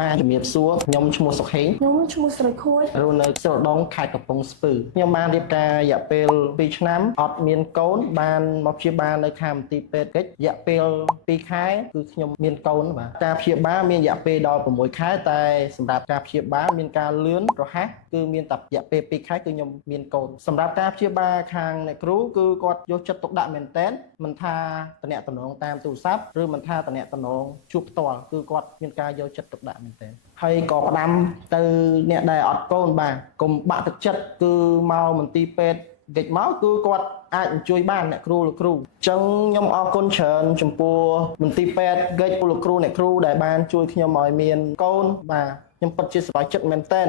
បាទជំរាបសួរខ្ញុំឈ្មោះសុខហេងខ្ញុំឈ្មោះស្រីខួយរស់នៅស្រុកដងខេត្តកំពង់ស្ពឺខ្ញុំបានរៀបការរយៈពេល2ឆ្នាំអត់មានកូនបានមកព្យាបាលនៅខាងមន្ទីរពេទ្យកិច្ចរយៈពេល2ខែគឺខ្ញុំមានកូនបាទការព្យាបាលមានរយៈពេលដល់6ខែតែសម្រាប់ការព្យាបាលមានការលឿនរហ័សគឺមានតែរយៈពេល2ខែគឺខ្ញុំមានកូនសម្រាប់ការព្យាបាលខាងអ្នកគ្រូគឺគាត់យកចិត្តទុកដាក់មែនទែនមិនថាតំណែងតាមទូរស័ព្ទឬមិនថាតំណែងជួបផ្ទាល់គឺគាត់មានការយកចិត្តទុកដាក់មែនទែនហើយក៏ផ្ដាំទៅអ្នកដែលអត់កូនបាទកុំបាក់ទឹកចិត្តគឺមកមន្ទីរពេទ្យកិច្ចមកគឺគាត់អាចអញ្ជើញបានអ្នកគ្រូលោកគ្រូអញ្ចឹងខ្ញុំអរគុណច្រើនចំពោះមន្ទីរពេទ្យកិច្ចលោកគ្រូអ្នកគ្រូដែលបានជួយខ្ញុំឲ្យមានកូនបាទខ្ញុំពិតជាសប្បាយចិត្តមែនទែន